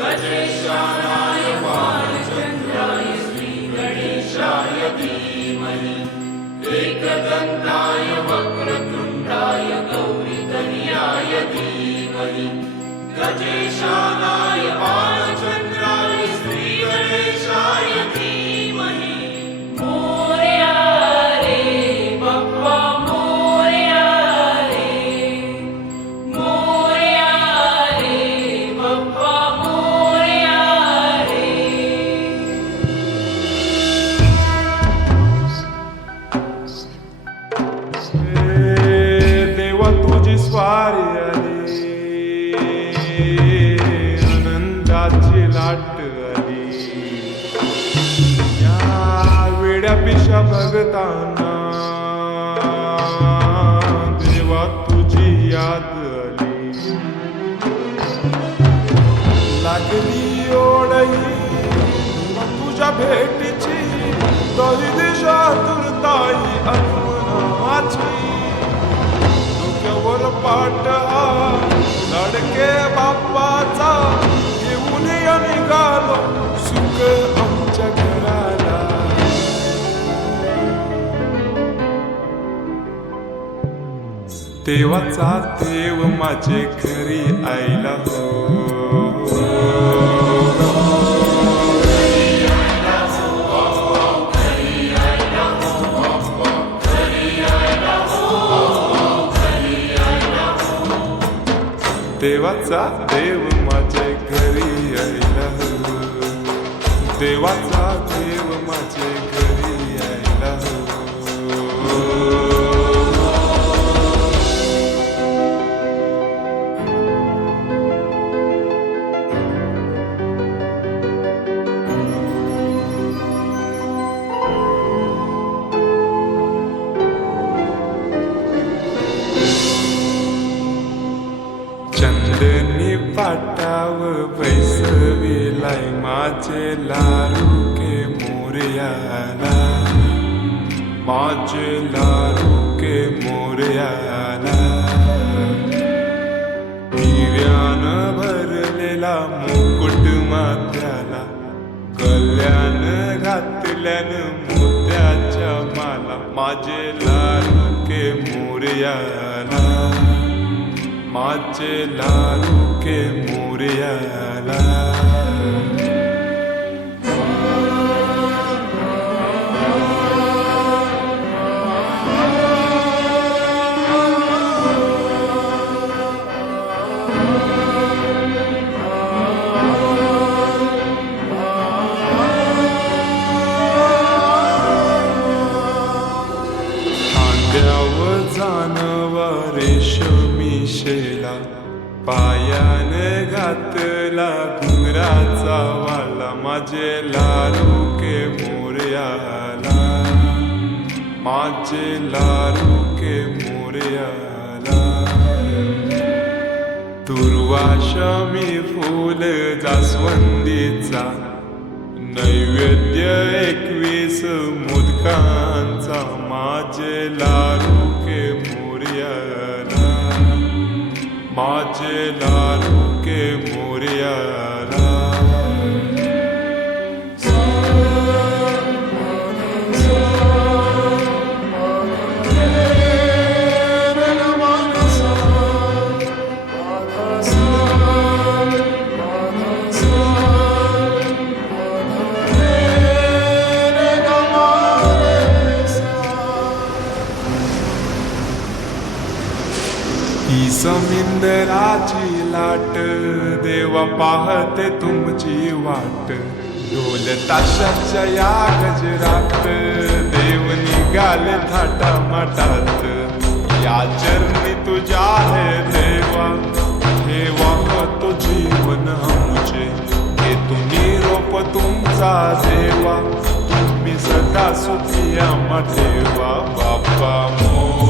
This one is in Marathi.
गजेशानाय बालचन्द्राय श्रीगणेशाय धीमहि एकदन्ताय वक्रतुण्डाय गौरीतनयाय धीमहि गजेशानाय बालचन्द्राय श्रीगणेशाय धीमहि मोरया रे बप्पा मोरया रे मोरया रे बप्पा मोरया रे देवा तुझी स्वारी आली आनंदाची लाट आली या वेड्या पिशा भगतांना देवा तुझी याद आली लागली ओढई तुझ्या भेटीची तरी दिशा दुर्ताई आत्मनाची डोक्यावर पाट हा लडके बाप्पाचा घेऊन या निघालो सुख आमच्या घराला देवाचा देव माझे घरी आईला हो देवाचा देव माझे घरी आईला हो देवाचा देव माझे घरी आईला हो चंदनी पाटाव बैसविलाय माझे लारुके मोरयाला माझे लारुके मोरयाला हिऱ्यान भरलेला मुकुट माथ्याला कल्याण घातल्यान मोत्याच्या माला माझे लारुके मोरयाला माझे लारुके मोरयाला खांद्यावर जानवा रेशमी शेला पायाने घातला घुंगराचा वाला माझे लारुके मोरयाला माझे लारुके मोरयाला दुर्वाशमी फूल जास्वंदीचा नैवेद्य 21 मोदकांचा माझे लारुके मोरयाला माझे लारुके मोरयाला ही समिंदराची लाट देवा पाहते तुमची वाट ढोल ताशाच्या या गजरात देव निघाले थाटा माटात या चरणी तुझ्या हे देवा हे वाहतो जीवन आमचे हे तुम्ही रोप तुमचा देवा तुम्ही सदा सुखी आम्हा ठेवा बाप्पा मोरया